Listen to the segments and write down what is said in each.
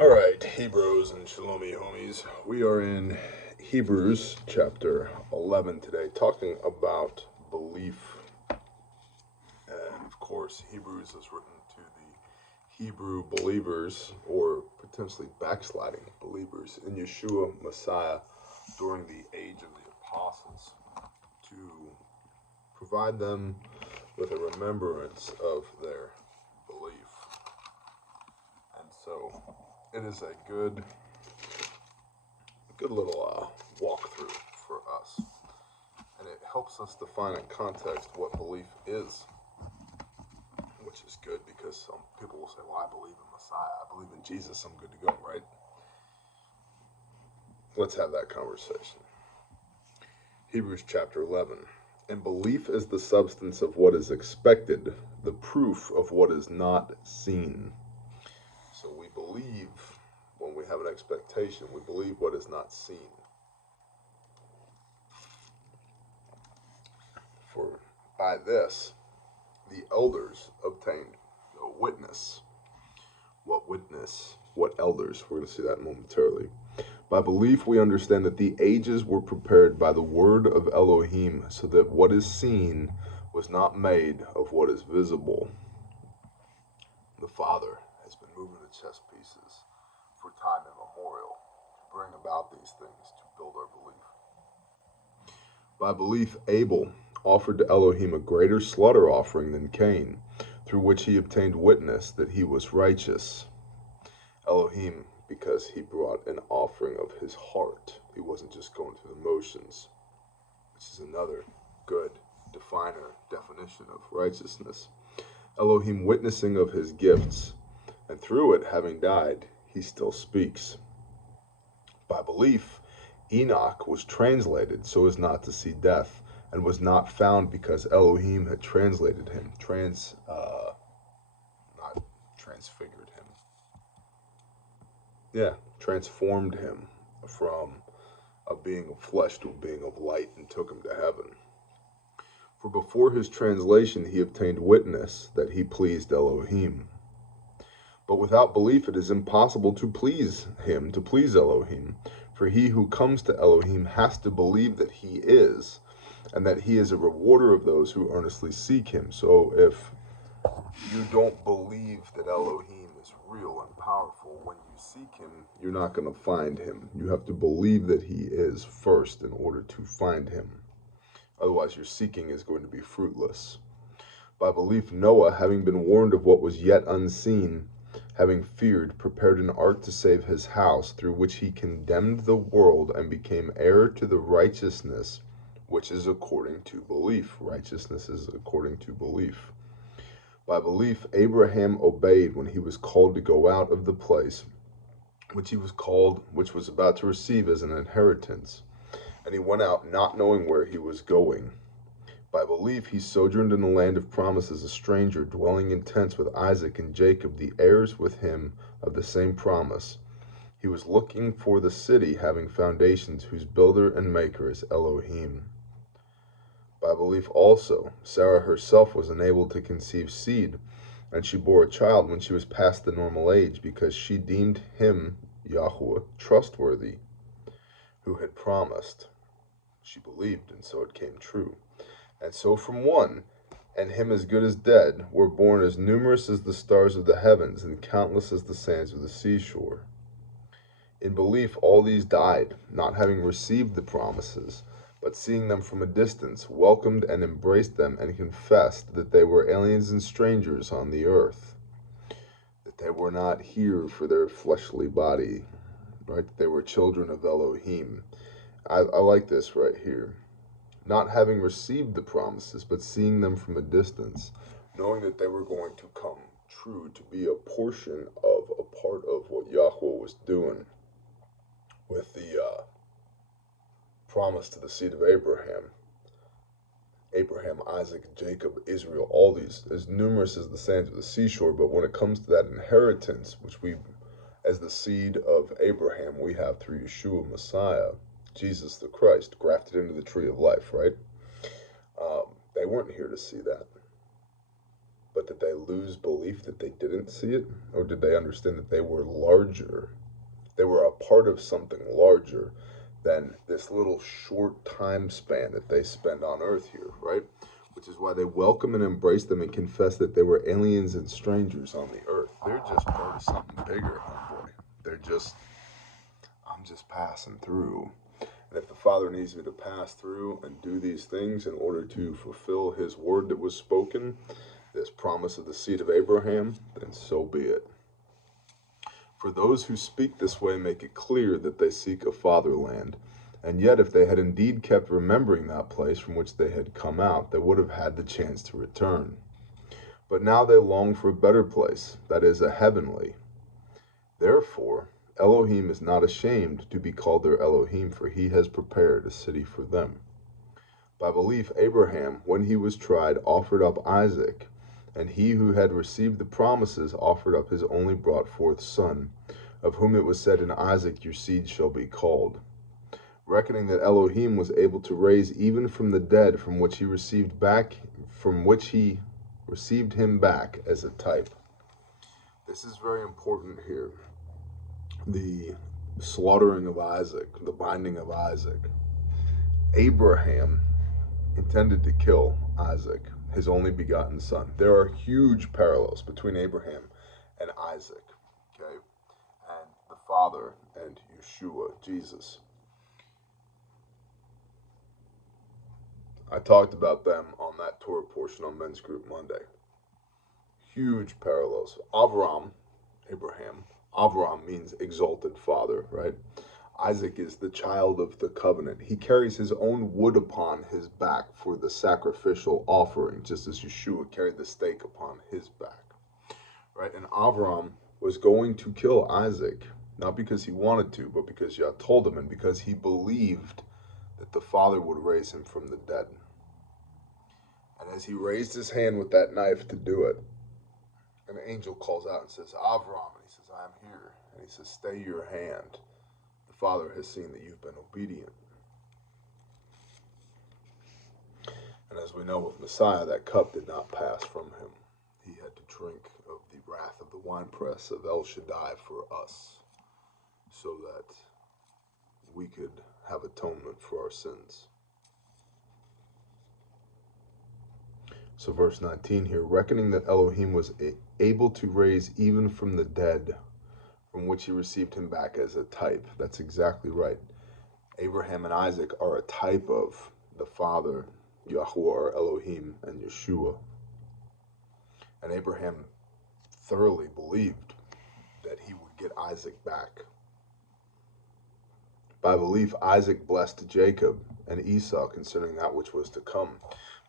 Alright, Hebrews and Shalomi homies. We are in Hebrews chapter 11 today, talking about belief. And of course, Hebrews is written to the Hebrew believers, or potentially backsliding believers, in Yeshua Messiah during the age of the apostles, to provide them with a remembrance of their belief. And so it is a good little walkthrough for us, and it helps us define in context what belief is, which is good because some people will say, well, I believe in Messiah, I believe in Jesus, I'm good to go, right? Let's have that conversation. Hebrews chapter 11. And belief is the substance of what is expected, the proof of what is not seen. So we believe when we have an expectation, we believe what is not seen. For by this, the elders obtained a witness. What witness? What elders? We're going to see that momentarily. By belief, we understand that the ages were prepared by the word of Elohim, so that what is seen was not made of what is visible. The Father has been moving the chess pieces for time immemorial to bring about these things, to build our belief. By belief, Abel offered to Elohim a greater slaughter offering than Cain, through which he obtained witness that he was righteous. Elohim, because he brought an offering of his heart. He wasn't just going through the motions, which is another good definition of righteousness. Elohim witnessing of his gifts, and through it, having died, he still speaks. By belief, Enoch was translated so as not to see death, and was not found because Elohim had translated him, not transfigured him. Yeah, transformed him from a being of flesh to a being of light and took him to heaven. For before his translation he obtained witness that he pleased Elohim. But without belief it is impossible to please him, to please Elohim. For he who comes to Elohim has to believe that he is, and that he is a rewarder of those who earnestly seek him. So if you don't believe that Elohim is real and powerful, when you seek him, you're not going to find him. You have to believe that he is first in order to find him. Otherwise, your seeking is going to be fruitless. By belief, Noah, having been warned of what was yet unseen, having feared, prepared an ark to save his house, through which he condemned the world and became heir to the righteousness which is according to belief. Righteousness is according to belief. By belief, Abraham obeyed when he was called to go out of the place which was about to receive as an inheritance. And he went out not knowing where he was going. By belief, he sojourned in the land of promise as a stranger, dwelling in tents with Isaac and Jacob, the heirs with him of the same promise. He was looking for the city having foundations, whose builder and maker is Elohim. By belief also, Sarah herself was enabled to conceive seed, and she bore a child when she was past the normal age, because she deemed him, Yahweh, trustworthy, who had promised. She believed, and so it came true. And so from one, and him as good as dead, were born as numerous as the stars of the heavens, and countless as the sands of the seashore. In belief all these died, not having received the promises, but seeing them from a distance, welcomed and embraced them, and confessed that they were aliens and strangers on the earth, that they were not here for their fleshly body, right? That they were children of Elohim. I like this right here. Not having received the promises, but seeing them from a distance, knowing that they were going to come true, to be a portion of, a part of what Yahweh was doing with the promise to the seed of Abraham, Isaac, Jacob, Israel, all these, as numerous as the sands of the seashore. But when it comes to that inheritance, which we, as the seed of Abraham, we have through Yeshua Messiah, Jesus the Christ, grafted into the tree of life, right? They weren't here to see that. But did they lose belief that they didn't see it? Or did they understand that they were larger? They were a part of something larger than this little short time span that they spend on earth here, right? Which is why they welcome and embrace them and confess that they were aliens and strangers on the earth. They're just part of something bigger, homeboy. I'm just passing through. And if the Father needs me to pass through and do these things in order to fulfill his word that was spoken, this promise of the seed of Abraham, then so be it. For those who speak this way make it clear that they seek a fatherland, and yet if they had indeed kept remembering that place from which they had come out, they would have had the chance to return. But now they long for a better place, that is, a heavenly. Therefore, Elohim is not ashamed to be called their Elohim, for he has prepared a city for them. By belief, Abraham, when he was tried, offered up Isaac, and he who had received the promises offered up his only brought forth son, of whom it was said, in Isaac your seed shall be called. Reckoning that Elohim was able to raise even from the dead, from which he received him back as a type. This is very important here. The slaughtering of Isaac, the binding of Isaac. Abraham intended to kill Isaac, his only begotten son. There are huge parallels between Abraham and Isaac, okay, and the Father and Yeshua, Jesus. I talked about them on that Torah portion on Men's Group Monday. Huge parallels. Abraham means exalted father, right? Isaac is the child of the covenant. He carries his own wood upon his back for the sacrificial offering, just as Yeshua carried the stake upon his back, right? And Avraham was going to kill Isaac, not because he wanted to, but because Yah told him, and because he believed that the Father would raise him from the dead. And as he raised his hand with that knife to do it, an angel calls out and says, Avraham, and he says, I am here. And he says, stay your hand. The Father has seen that you've been obedient. And as we know with Messiah, that cup did not pass from him. He had to drink of the wrath of the winepress of El Shaddai for us, so that we could have atonement for our sins. So verse 19 here, reckoning that Elohim was able to raise even from the dead, from which he received him back as a type. That's exactly right. Abraham and Isaac are a type of the Father, Yahweh or Elohim, and Yeshua. And Abraham thoroughly believed that he would get Isaac back. By belief, Isaac blessed Jacob and Esau concerning that which was to come.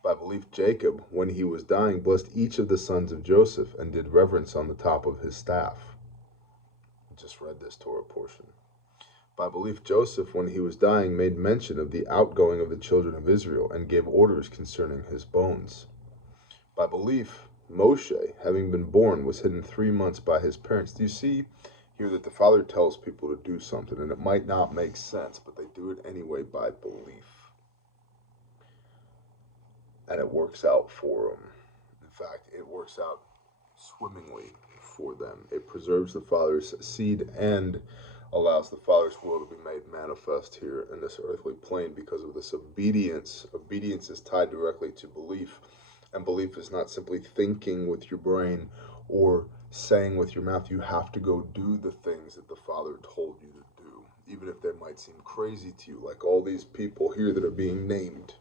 By belief, Jacob, when he was dying, blessed each of the sons of Joseph and did reverence on the top of his staff. I just read this Torah portion. By belief, Joseph, when he was dying, made mention of the outgoing of the children of Israel and gave orders concerning his bones. By belief, Moshe, having been born, was hidden 3 months by his parents. Do you see here that the Father tells people to do something, and it might not make sense, but they do it anyway by belief. And it works out for them. In fact, it works out swimmingly for them. It preserves the Father's seed and allows the Father's will to be made manifest here in this earthly plane because of this obedience. Obedience is tied directly to belief, and belief is not simply thinking with your brain or saying with your mouth. You have to go do the things that the Father told you to do, even if they might seem crazy to you, like all these people here that are being named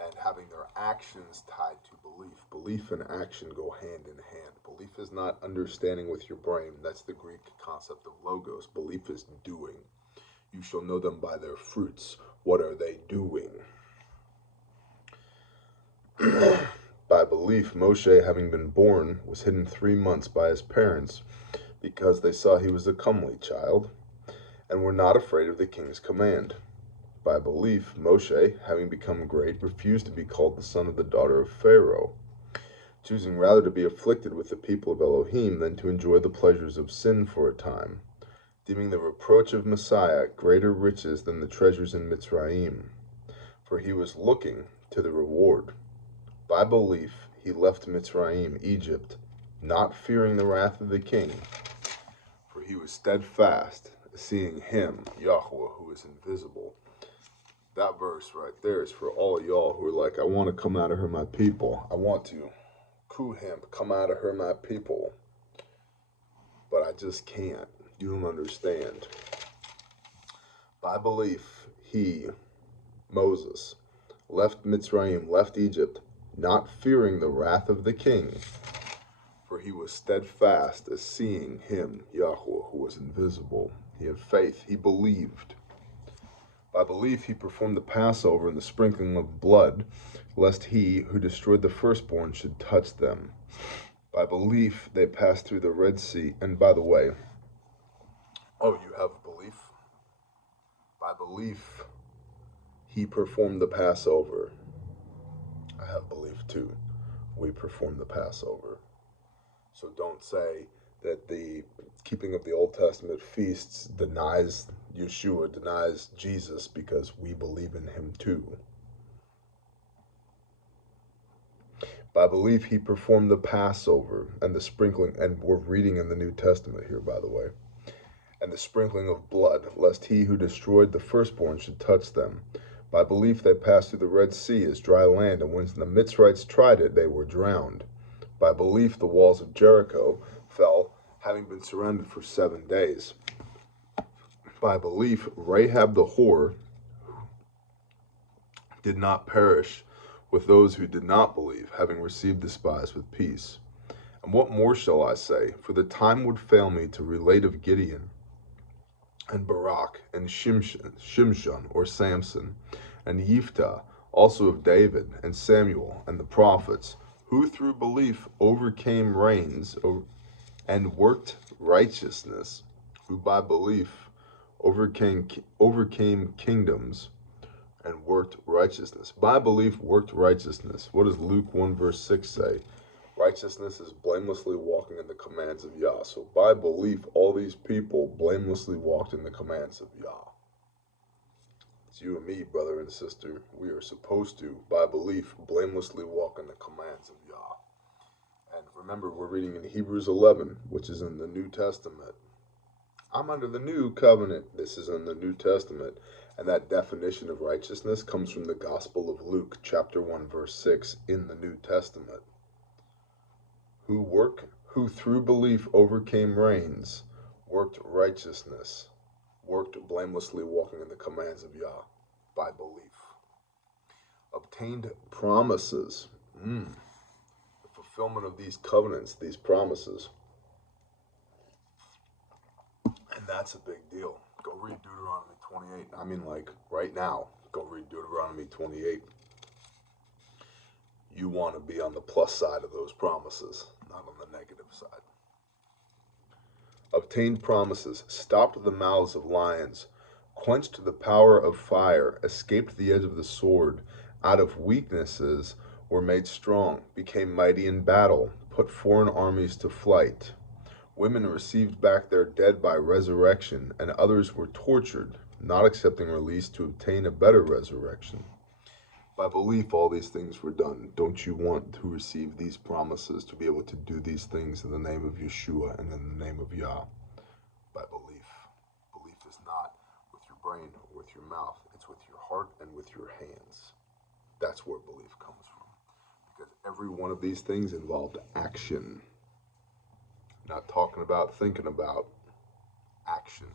and having their actions tied to belief. Belief and action go hand in hand. Belief is not understanding with your brain. That's the Greek concept of logos. Belief is doing. You shall know them by their fruits. What are they doing? By belief, Moshe, having been born, was hidden 3 months by his parents, because they saw he was a comely child, and were not afraid of the king's command. By belief, Moshe, having become great, refused to be called the son of the daughter of Pharaoh, choosing rather to be afflicted with the people of Elohim than to enjoy the pleasures of sin for a time, deeming the reproach of Messiah greater riches than the treasures in Mitzrayim, for he was looking to the reward. By belief, he left Mitzrayim, Egypt, not fearing the wrath of the king, for he was steadfast, seeing him, Yahweh, who is invisible. That verse right there is for all y'all who are like, I want to come out of her, my people. I want to coup him, come out of her, my people. But I just can't. You don't understand. By belief, he, Moses, left Mitzrayim, left Egypt, not fearing the wrath of the king, for he was steadfast as seeing him, Yahweh, who was invisible. He had faith. He believed. By belief, he performed the Passover and the sprinkling of blood, lest he who destroyed the firstborn should touch them. By belief, they passed through the Red Sea. And by the way, oh, you have belief? By belief, he performed the Passover. I have belief too. We perform the Passover. So don't say that the keeping of the Old Testament feasts denies Yeshua, denies Jesus, because we believe in him too. By belief, he performed the Passover and the sprinkling, and we're reading in the New Testament here, by the way, and the sprinkling of blood, lest he who destroyed the firstborn should touch them. By belief, they passed through the Red Sea as dry land, and when the Mitzrites tried it, they were drowned. By belief, the walls of Jericho fell, having been surrounded for 7 days. By belief, Rahab the whore did not perish with those who did not believe, having received the spies with peace. And what more shall I say? For the time would fail me to relate of Gideon, and Barak, and Shimshon, or Samson, and Jephthah, also of David, and Samuel, and the prophets, who through belief overcame reigns and worked righteousness, who by belief overcame kingdoms and worked righteousness. By belief worked righteousness. What does Luke 1 verse 6 say? Righteousness is blamelessly walking in the commands of Yah. So by belief, all these people blamelessly walked in the commands of Yah. It's you and me, brother and sister. We are supposed to, by belief, blamelessly walk in the commands of Yah. And remember, we're reading in Hebrews 11, which is in the New Testament. I'm under the new covenant. This is in the New Testament. And that definition of righteousness comes from the Gospel of Luke, chapter 1, verse 6, in the New Testament. Who through belief overcame reigns, worked righteousness, worked blamelessly walking in the commands of Yah by belief. Obtained promises. The fulfillment of these covenants, these promises. And that's a big deal. Go read Deuteronomy 28. I mean, like, right now, go read Deuteronomy 28. You want to be on the plus side of those promises, not on the negative side. Obtained promises, stopped the mouths of lions, quenched the power of fire, escaped the edge of the sword, out of weaknesses were made strong, became mighty in battle, put foreign armies to flight. Women received back their dead by resurrection, and others were tortured, not accepting release to obtain a better resurrection. By belief, all these things were done. Don't you want to receive these promises, to be able to do these things in the name of Yeshua and in the name of Yah? By belief. Belief is not with your brain or with your mouth. It's with your heart and with your hands. That's where belief comes from. Because every one of these things involved action. Not talking about, thinking about. Action.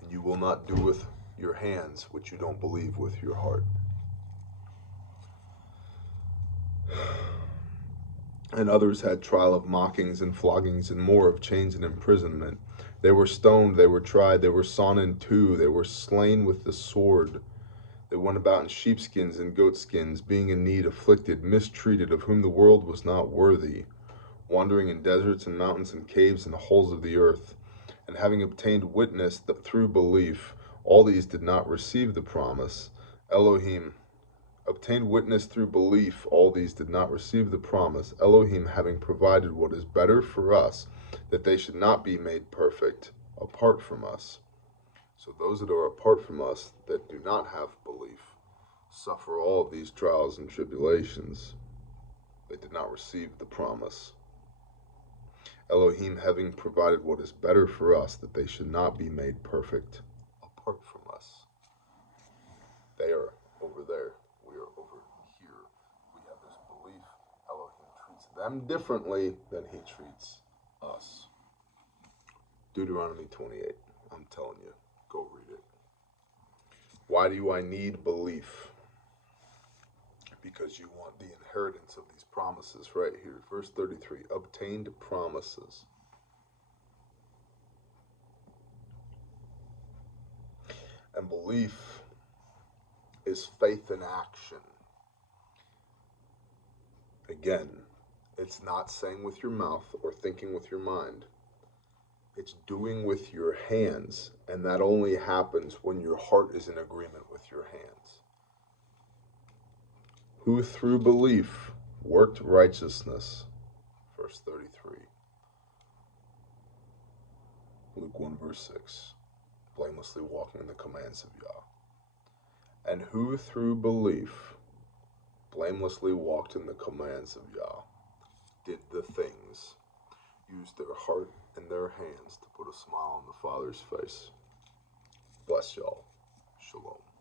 And you will not do with your hands what you don't believe with your heart. And others had trial of mockings and floggings and more, of chains and imprisonment. They were stoned, they were tried, they were sawn in two, they were slain with the sword. They went about in sheepskins and goatskins, being in need, afflicted, mistreated, of whom the world was not worthy, wandering in deserts and mountains and caves and holes of the earth. And having obtained witness that through belief all these did not receive the promise, Elohim obtained witness through belief all these did not receive the promise, Elohim having provided what is better for us, that they should not be made perfect apart from us. So those that are apart from us, that do not have belief, suffer all of these trials and tribulations. They did not receive the promise. Elohim having provided what is better for us, that they should not be made perfect apart from us. They are over there. We are over here. We have this belief Elohim treats them differently than he treats us. Deuteronomy 28. I'm telling you, go read it. Why do I need belief? Because you want the inheritance of these promises right here. Verse 33, obtained promises. And belief is faith in action. Again, it's not saying with your mouth or thinking with your mind. It's doing with your hands, and that only happens when your heart is in agreement with your hands. Who through belief worked righteousness. Verse 33. Luke 1 verse 6. Blamelessly walking in the commands of Yah. And who through belief blamelessly walked in the commands of Yah, did the things, used their heart and their hands to put a smile on the Father's face. Bless y'all. Shalom.